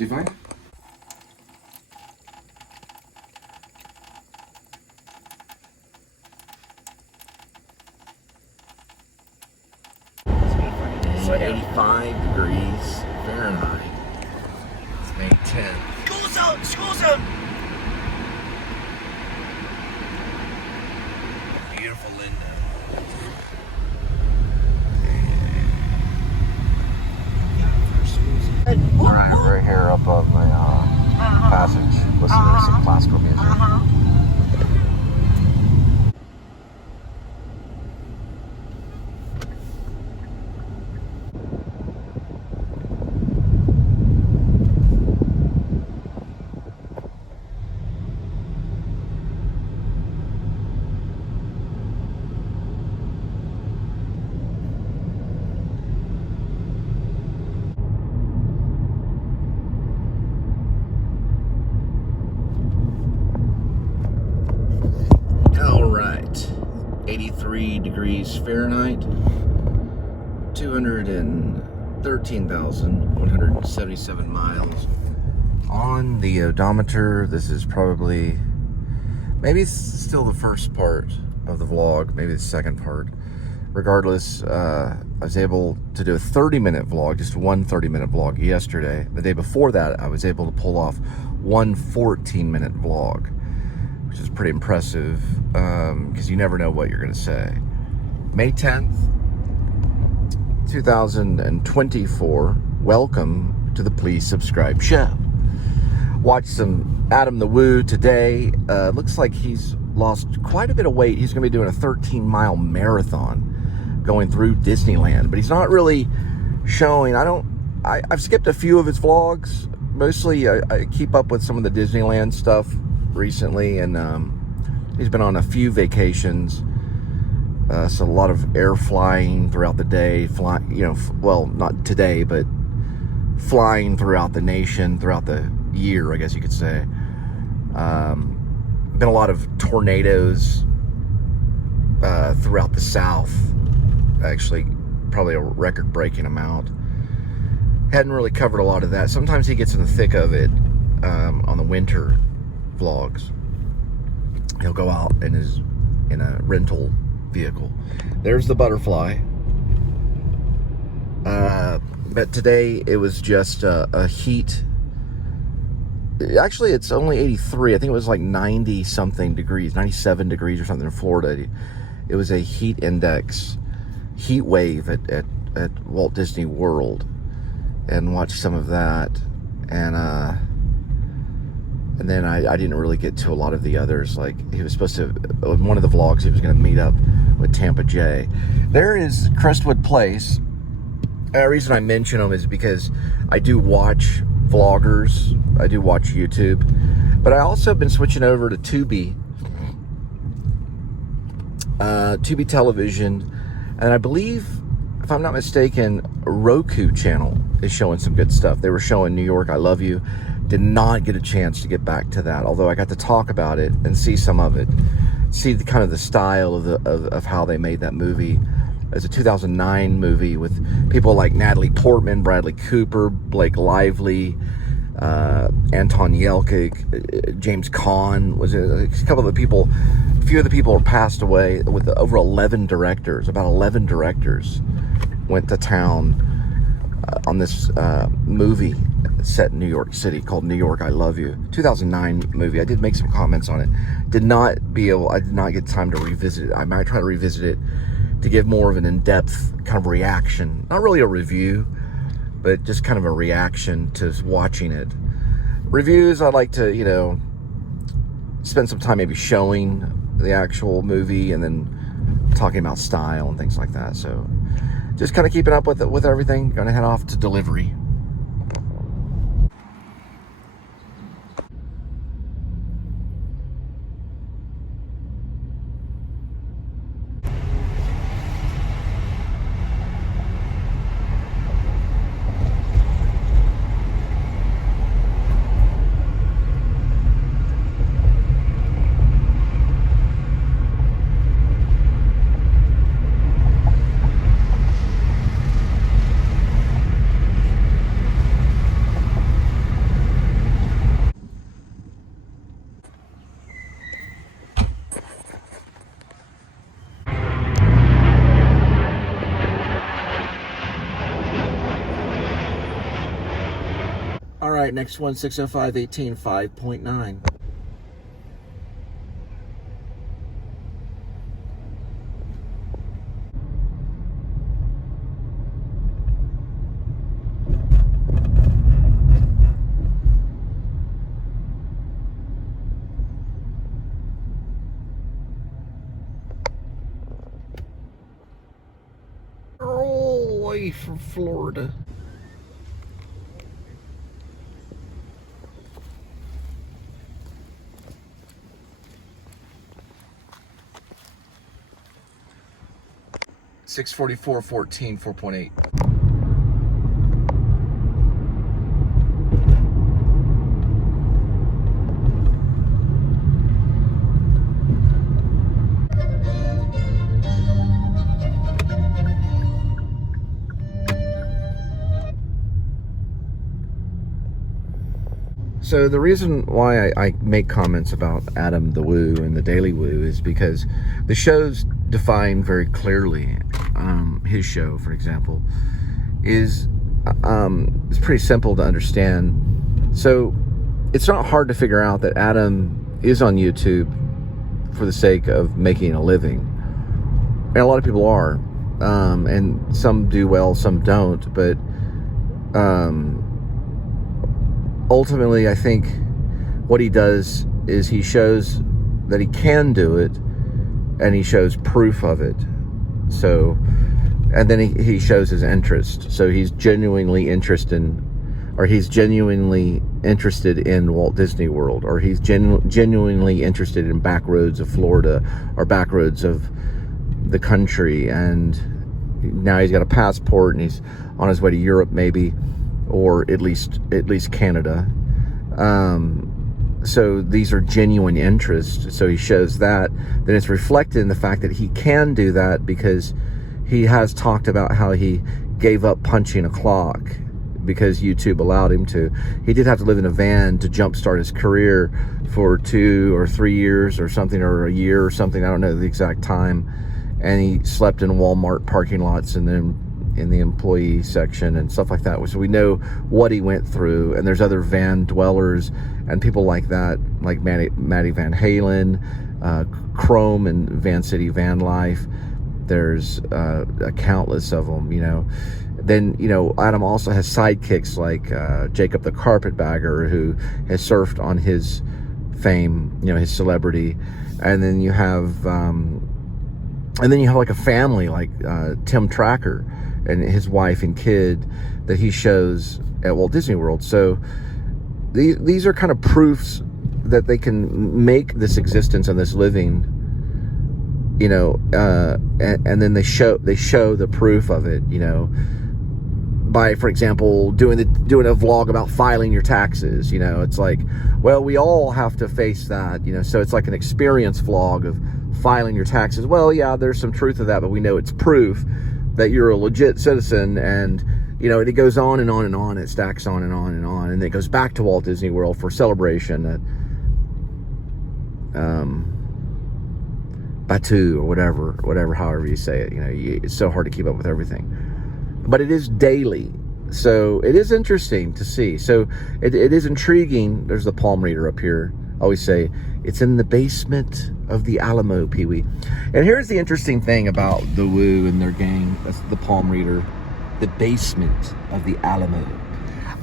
G5? So 85 degrees Fahrenheit. It's May 10th. School's out! School's out! Beautiful Linda. Alright, we're here up on the passage, listening to some classical music. Alright, 83 degrees Fahrenheit, 213,177 miles on the odometer. This is probably, maybe it's still the first part of the vlog, maybe the second part. Regardless, I was able to do a 30-minute vlog, just one 30-minute vlog yesterday. The day before that, I was able to pull off one 14-minute vlog, which is pretty impressive, because you never know what you're going to say. May 10th, 2024. Welcome to the Please Subscribe show. Watch some A.D.W.C today. Looks like he's lost quite a bit of weight. He's going to be doing a 13-mile marathon going through Disneyland, but he's not really showing. I've skipped a few of his vlogs. Mostly I keep up with some of the Disneyland stuff recently, and he's been on a few vacations, so a lot of air flying throughout the day, well, not today, but flying throughout the nation, throughout the year, I guess you could say. Been a lot of tornadoes throughout the South, actually probably a record-breaking amount. Hadn't really covered a lot of that. Sometimes he gets in the thick of it on the winter vlogs. He'll go out in a rental vehicle. There's the butterfly. But today it was just a heat. Actually, it's only 83. I think it was like 90 something degrees, 97 degrees or something in Florida. It was a heat index, heat wave at Walt Disney World, and watched some of that. And then I didn't really get to a lot of the others. Like, he was supposed to, in one of the vlogs, he was going to meet up with Tampa J. There is Crestwood Place. The reason I mention them is because I do watch vloggers. I do watch YouTube. But I also have been switching over to Tubi. Tubi Television. And I believe, if I'm not mistaken, a Roku channel is showing some good stuff. They were showing New York, I Love You. Did not get a chance to get back to that, although I got to talk about it and see some of it, see the kind of the style of how they made that movie. It's a 2009 movie with people like Natalie Portman, Bradley Cooper, Blake Lively, Anton Yelchin, James Caan. Was it a couple of the people? A few of the people passed away. With over 11 directors, about 11 directors went to town on this movie set in New York City called New York, I Love You. 2009 movie. I did make some comments on it. I did not get time to revisit it. I might try to revisit it to give more of an in-depth kind of reaction. Not really a review, but just kind of a reaction to watching it. Reviews, I'd like to, spend some time maybe showing the actual movie and then talking about style and things like that. So just kind of keeping up with everything. Gonna head off to delivery. right, next one, 605-18, 5.9. All the way from Florida. $644.14, 4.8. So the reason why I make comments about Adam the Woo and the Daily Woo is because the show's defined very clearly. His show, for example, is it's pretty simple to understand. So it's not hard to figure out that Adam is on YouTube for the sake of making a living. And a lot of people are. And some do well, some don't. But ultimately, I think what he does is he shows that he can do it, and he shows proof of it. So, and then he shows his interest. So he's genuinely interested in Walt Disney World, or he's genuinely interested in back roads of Florida or back roads of the country. And now he's got a passport and he's on his way to Europe, maybe, or at least Canada. So these are genuine interests. So he shows that. Then it's reflected in the fact that he can do that because he has talked about how he gave up punching a clock because YouTube allowed him to. He did have to live in a van to jumpstart his career for 2 or 3 years or something, or a year or something. I don't know the exact time. And he slept in Walmart parking lots and then in the employee section and stuff like that. So we know what he went through. And there's other van dwellers and people like that, like Maddie Van Halen, Chrome and Van City Van Life. There's a countless of them, you know. Then, you know, Adam also has sidekicks like Jacob the Carpetbagger, who has surfed on his fame, you know, his celebrity. And then you have like a family like Tim Tracker and his wife and kid that he shows at Walt Disney World. So these are kind of proofs that they can make this existence and this living, you know, and then they show the proof of it, you know, by, for example, doing a vlog about filing your taxes. You know, it's like, well, we all have to face that, you know. So it's like an experience vlog of filing your taxes. Well, yeah, there's some truth to that, but we know it's proof that you're a legit citizen. And, you know, it goes on and on and on. It stacks on and on and on, and then it goes back to Walt Disney World for celebration at Batu or whatever, however you say it. You know, it's so hard to keep up with everything, but it is daily, so it is interesting to see. So it is intriguing. There's the palm reader up here. I always say it's in the basement of the Alamo, Pee-wee. And here's the interesting thing about the Woo and their gang. That's the palm reader. The basement of the Alamo.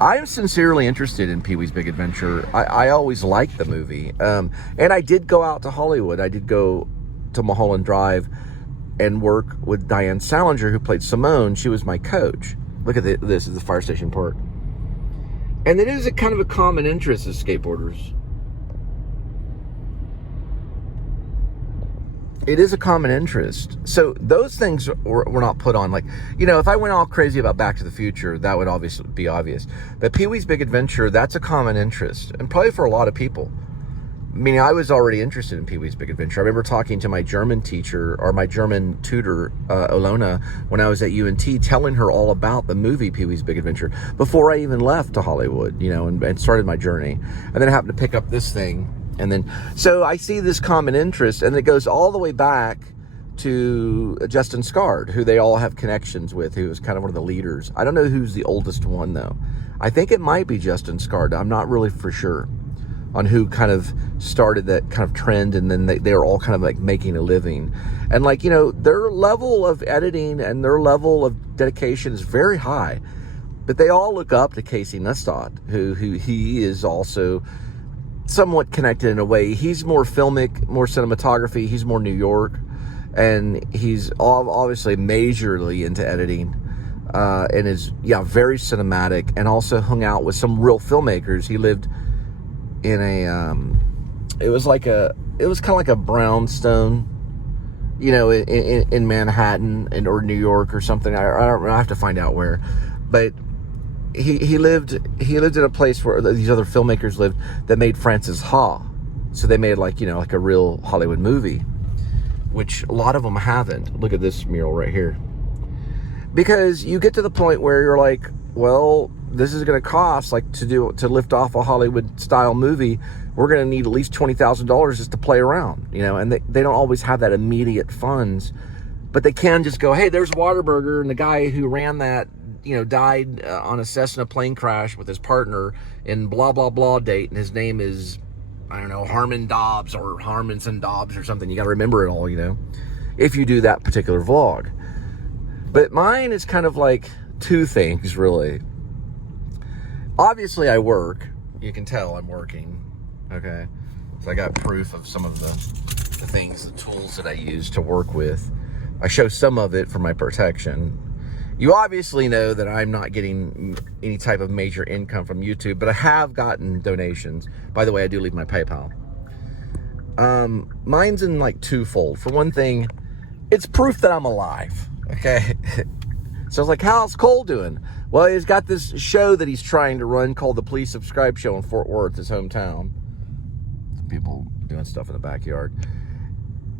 I am sincerely interested in Pee-wee's Big Adventure. I always liked the movie. And I did go out to Hollywood. I did go to Mulholland Drive and work with Diane Salinger, who played Simone. She was my coach. Look at this. This is the fire station park. And it is a kind of a common interest of skateboarders. It is a common interest. So those things were not put on. Like, you know, if I went all crazy about Back to the Future, that would obviously be obvious. But Pee-wee's Big Adventure, that's a common interest. And probably for a lot of people. Meaning I was already interested in Pee-wee's Big Adventure. I remember talking to my German teacher, or my German tutor, Olona, when I was at UNT, telling her all about the movie Pee-wee's Big Adventure before I even left to Hollywood, you know, and started my journey. And then I happened to pick up this thing. And then, so I see this common interest, and it goes all the way back to Justin Scard, who they all have connections with, who is kind of one of the leaders. I don't know who's the oldest one, though. I think it might be Justin Scarda. I'm not really for sure on who kind of started that kind of trend, and then they were all kind of like making a living. And like, you know, their level of editing and their level of dedication is very high. But they all look up to Casey Neistat, who he is also somewhat connected in a way. He's more filmic, more cinematography. He's more New York. And he's obviously majorly into editing. And is, very cinematic, and also hung out with some real filmmakers. He lived in it was kind of like a brownstone, you know, in Manhattan or New York or something. I have to find out where, but he lived in a place where these other filmmakers lived that made Francis Ha. So they made like a real Hollywood movie, which a lot of them haven't. Look at this mural right here. Because you get to the point where you're like, well, this is going to cost, like, to lift off a Hollywood style movie, we're going to need at least $20,000 just to play around, you know. And they don't always have that immediate funds, but they can just go, hey, there's Whataburger, and the guy who ran that, died on a Cessna plane crash with his partner in blah blah blah date, and his name is, I don't know, Harmon Dobbs or Harmonson Dobbs or something. You got to remember it all, if you do that particular vlog. But mine is kind of like two things, really. Obviously, I work. You can tell I'm working, okay? So I got proof of some of the things, the tools that I use to work with. I show some of it for my protection. You obviously know that I'm not getting any type of major income from YouTube, but I have gotten donations. By the way, I do leave my PayPal. Mine's in like twofold. For one thing, it's proof that I'm alive. Okay, so I was like, how's Cole doing? Well, he's got this show that he's trying to run called the Please Subscribe Show in Fort Worth, his hometown. Some people doing stuff in the backyard.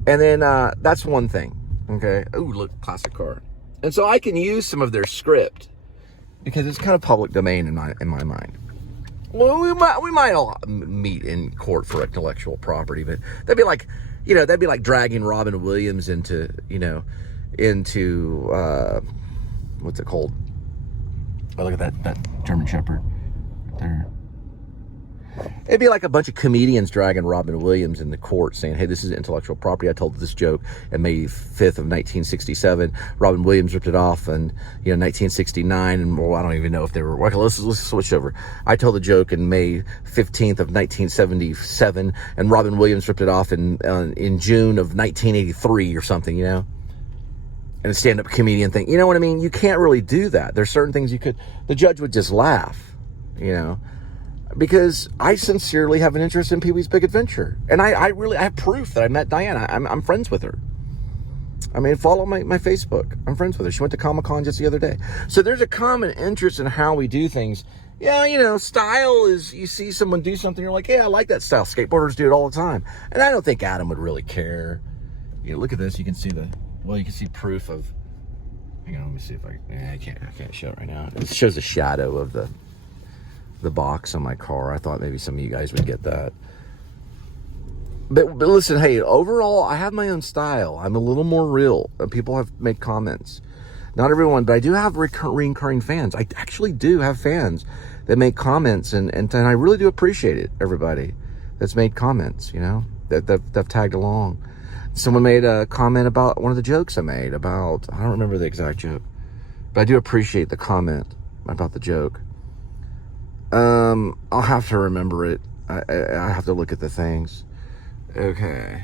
And then that's one thing, okay? Ooh, look, classic car. And so I can use some of their script because it's kind of public domain in my mind. Well, we might all meet in court for intellectual property, but that'd be like dragging Robin Williams into what's it called? Oh, look at that German Shepherd right there. It'd be like a bunch of comedians dragging Robin Williams into court saying, hey, this is intellectual property. I told this joke on May 5th of 1967. Robin Williams ripped it off in 1969, and well, I don't even know if they were. Okay, let's switch over. I told the joke in May 15th of 1977, and Robin Williams ripped it off in June of 1983 or something, and a stand-up comedian thing. You know what I mean? You can't really do that. There's certain things you could. The judge would just laugh, because I sincerely have an interest in Pee-wee's Big Adventure, and I have proof that I met Diana. I'm friends with her. I mean, follow my Facebook. I'm friends with her. She went to Comic-Con just the other day. So there's a common interest in how we do things. Yeah, style is, you see someone do something, you're like, yeah, I like that style. Skateboarders do it all the time, and I don't think Adam would really care. Look at this. You can see you can see proof of. Hang on, let me see if I can't show it right now. It shows the shadow of the box on my car. I thought maybe some of you guys would get that. But listen, hey, overall, I have my own style. I'm a little more real. People have made comments. Not everyone, but I do have recurring fans. I actually do have fans that make comments, and I really do appreciate it, everybody that's made comments, that tagged along. Someone made a comment about one of the jokes I made about, I don't remember the exact joke, but I do appreciate the comment about the joke. I'll have to remember it. I have to look at the things. Okay.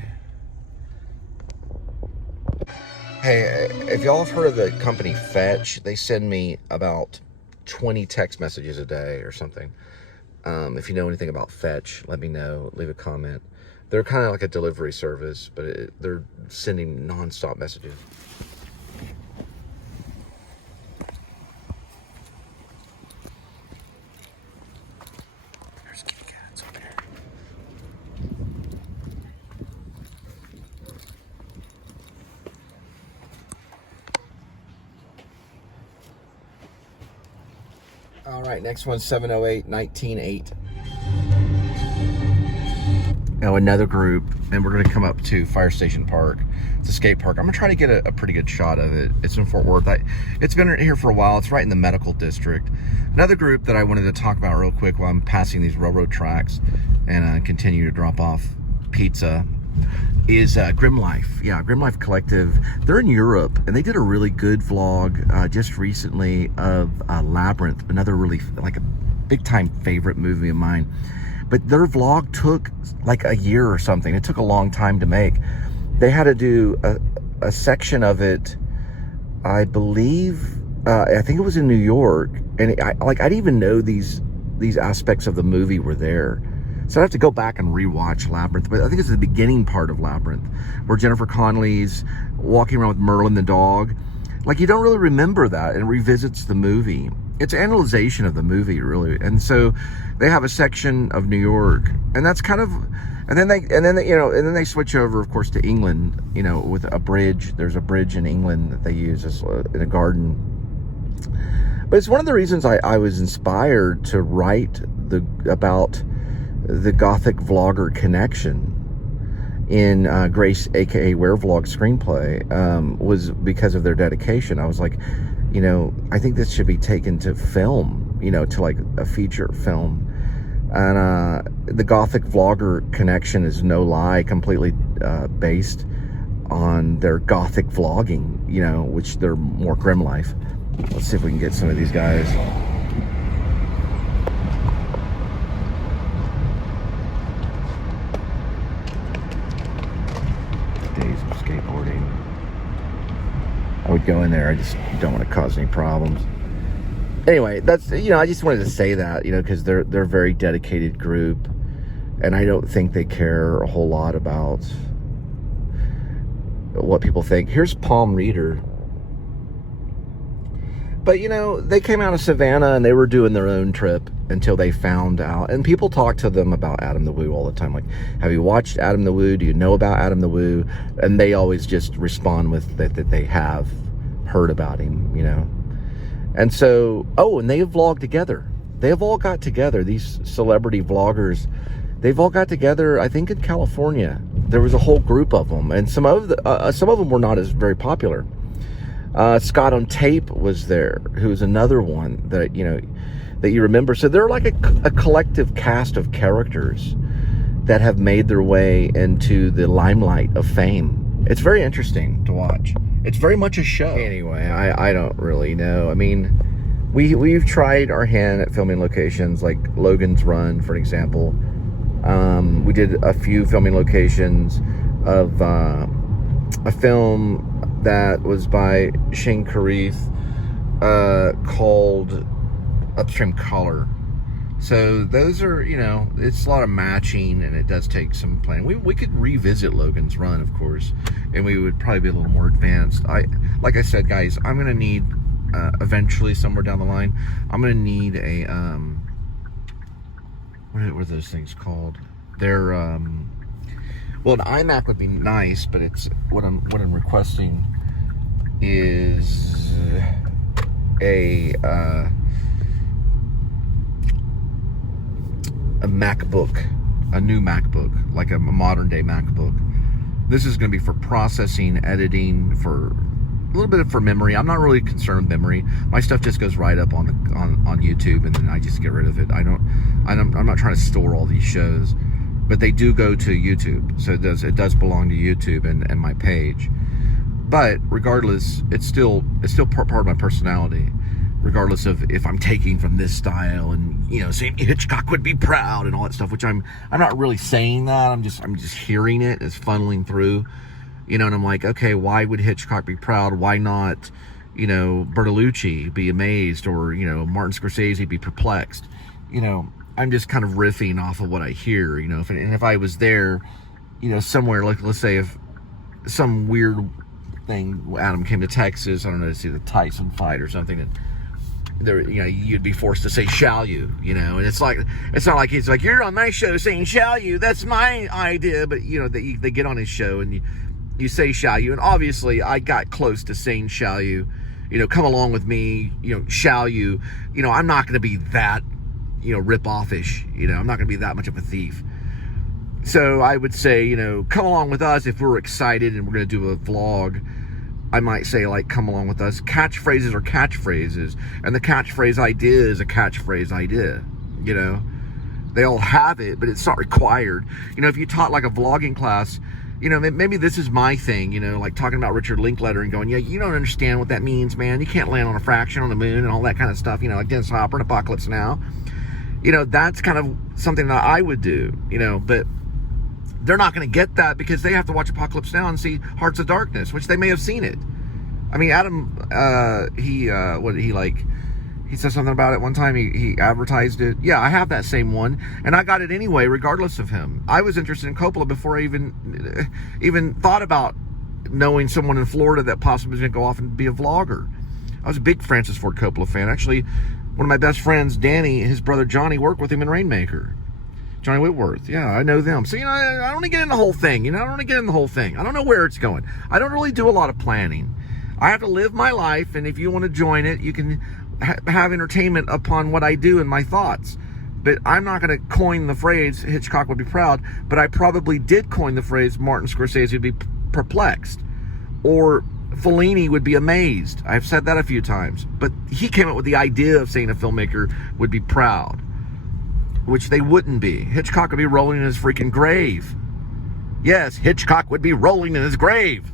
Hey, if y'all have heard of the company Fetch, they send me about 20 text messages a day or something. If you know anything about Fetch, let me know. Leave a comment. They're kind of like a delivery service, but they're sending non-stop messages. There's kitty cats up here. All right, next one's 708-19-8. another group, and we're going to come up to Fire Station Park. It's a skate park. I'm going to try to get a pretty good shot of it. It's in Fort Worth. It's been here for a while. It's right in the medical district. Another group that I wanted to talk about real quick while I'm passing these railroad tracks and continue to drop off pizza is Grimmlife. Yeah, Grimmlife Collective. They're in Europe, and they did a really good vlog just recently of Labyrinth, another really like a big-time favorite movie of mine. But their vlog took like a year or something. It took a long time to make. They had to do a section of it, I believe, I think it was in New York. And I didn't even know these aspects of the movie were there. So I have to go back and rewatch Labyrinth. But I think it's the beginning part of Labyrinth, where Jennifer Connelly's walking around with Merlin the dog. Like, you don't really remember that, and revisits the movie. It's analyzation of the movie, really. And so they have a section of New York, and that's kind of, and then they switch over, of course, to England, with a bridge. There's a bridge in England that they use as in a garden. But it's one of the reasons I was inspired to write about the Gothic vlogger connection in Grace, aka Werevlog screenplay, was because of their dedication. I was like, I think this should be taken to film, to like a feature film. And the Gothic vlogger connection is no lie, completely based on their Gothic vlogging, which they're more Grimmlife. Let's see if we can get some of these guys. Days of skateboarding. I would go in there. I just don't want to cause any problems. Anyway, that's, I just wanted to say that, because they're a very dedicated group, and I don't think they care a whole lot about what people think. Here's Palm Reader. But, they came out of Savannah, and they were doing their own trip until they found out. And people talk to them about Adam the Woo all the time. Like, have you watched Adam the Woo? Do you know about Adam the Woo? And they always just respond with that they have heard about him, And so, and they have vlogged together. They have all got together. These celebrity vloggers, they've all got together, I think in California. There was a whole group of them. And some of them were not as very popular. Scott on Tape was there, who was another one that that you remember. So they're like a collective cast of characters that have made their way into the limelight of fame. It's very interesting to watch. It's very much a show. Anyway, I don't really know. I mean, we've tried our hand at filming locations like Logan's Run, for example. We did a few filming locations of a film that was by Shane Carruth called Upstream Color. So those are, it's a lot of matching, and it does take some planning. We could revisit Logan's Run, of course, and we would probably be a little more advanced. Like I said, guys, I'm going to need, eventually, somewhere down the line, I'm going to need a, what are those things called? They're, well, an iMac would be nice, but it's, what I'm requesting is a MacBook, a new MacBook, like a modern day MacBook. This is going to be for processing, editing, for a little bit for memory. I'm not really concerned with memory. My stuff just goes right up on YouTube, and then I just get rid of it. I'm not trying to store all these shows, but they do go to YouTube, so it does belong to YouTube and my page. But regardless, it's still part of my personality. Regardless of if I'm taking from this style and saying Hitchcock would be proud and all that stuff, which I'm not really saying that. I'm just hearing it as funneling through, and I'm like, okay, why would Hitchcock be proud? Why not, Bertolucci be amazed, or Martin Scorsese be perplexed? I'm just kind of riffing off of what I hear, if I was there, somewhere, like let's say if some weird thing, Adam came to Texas, I don't know, to see the Tyson fight or something, and there, you'd be forced to say "shall you," and it's not like he's like, you're on my show saying "shall you," that's my idea, but they get on his show and you say "shall you," and obviously I got close to saying "shall you," come along with me, "shall you," I'm not going to be that rip offish, I'm not going to be that much of a thief. So I would say, you know, come along with us if we're excited and we're going to do a vlog. I might say, like, come along with us. Catchphrases are catchphrases. And the catchphrase idea is a catchphrase idea, you know. They all have it, but it's not required. You know, if you taught, like, a vlogging class, you know, maybe this is my thing, you know, like talking about Richard Linklater and going, yeah, you don't understand what that means, man. You can't land on a fraction on the moon and all that kind of stuff, you know, like Dennis Hopper and Apocalypse Now. You know, that's kind of something that I would do, you know, but they're not going to get that because they have to watch Apocalypse Now and see Hearts of Darkness, which they may have seen it. I mean, Adam, he said something about it one time. He advertised it. Yeah, I have that same one, and I got it anyway, regardless of him. I was interested in Coppola before I even thought about knowing someone in Florida that possibly was going to go off and be a vlogger. I was a big Francis Ford Coppola fan. Actually, one of my best friends, Danny, his brother Johnny, worked with him in Rainmaker. Johnny Whitworth. Yeah, I know them. So, you know, I don't want to get in the whole thing. You know, I don't want to get in the whole thing. I don't know where it's going. I don't really do a lot of planning. I have to live my life, and if you want to join it, you can have entertainment upon what I do and my thoughts. But I'm not going to coin the phrase Hitchcock would be proud, but I probably did coin the phrase Martin Scorsese would be perplexed, or Fellini would be amazed. I've said that a few times, but he came up with the idea of saying a filmmaker would be proud, which they wouldn't be. Hitchcock would be rolling in his freaking grave. Yes, Hitchcock would be rolling in his grave.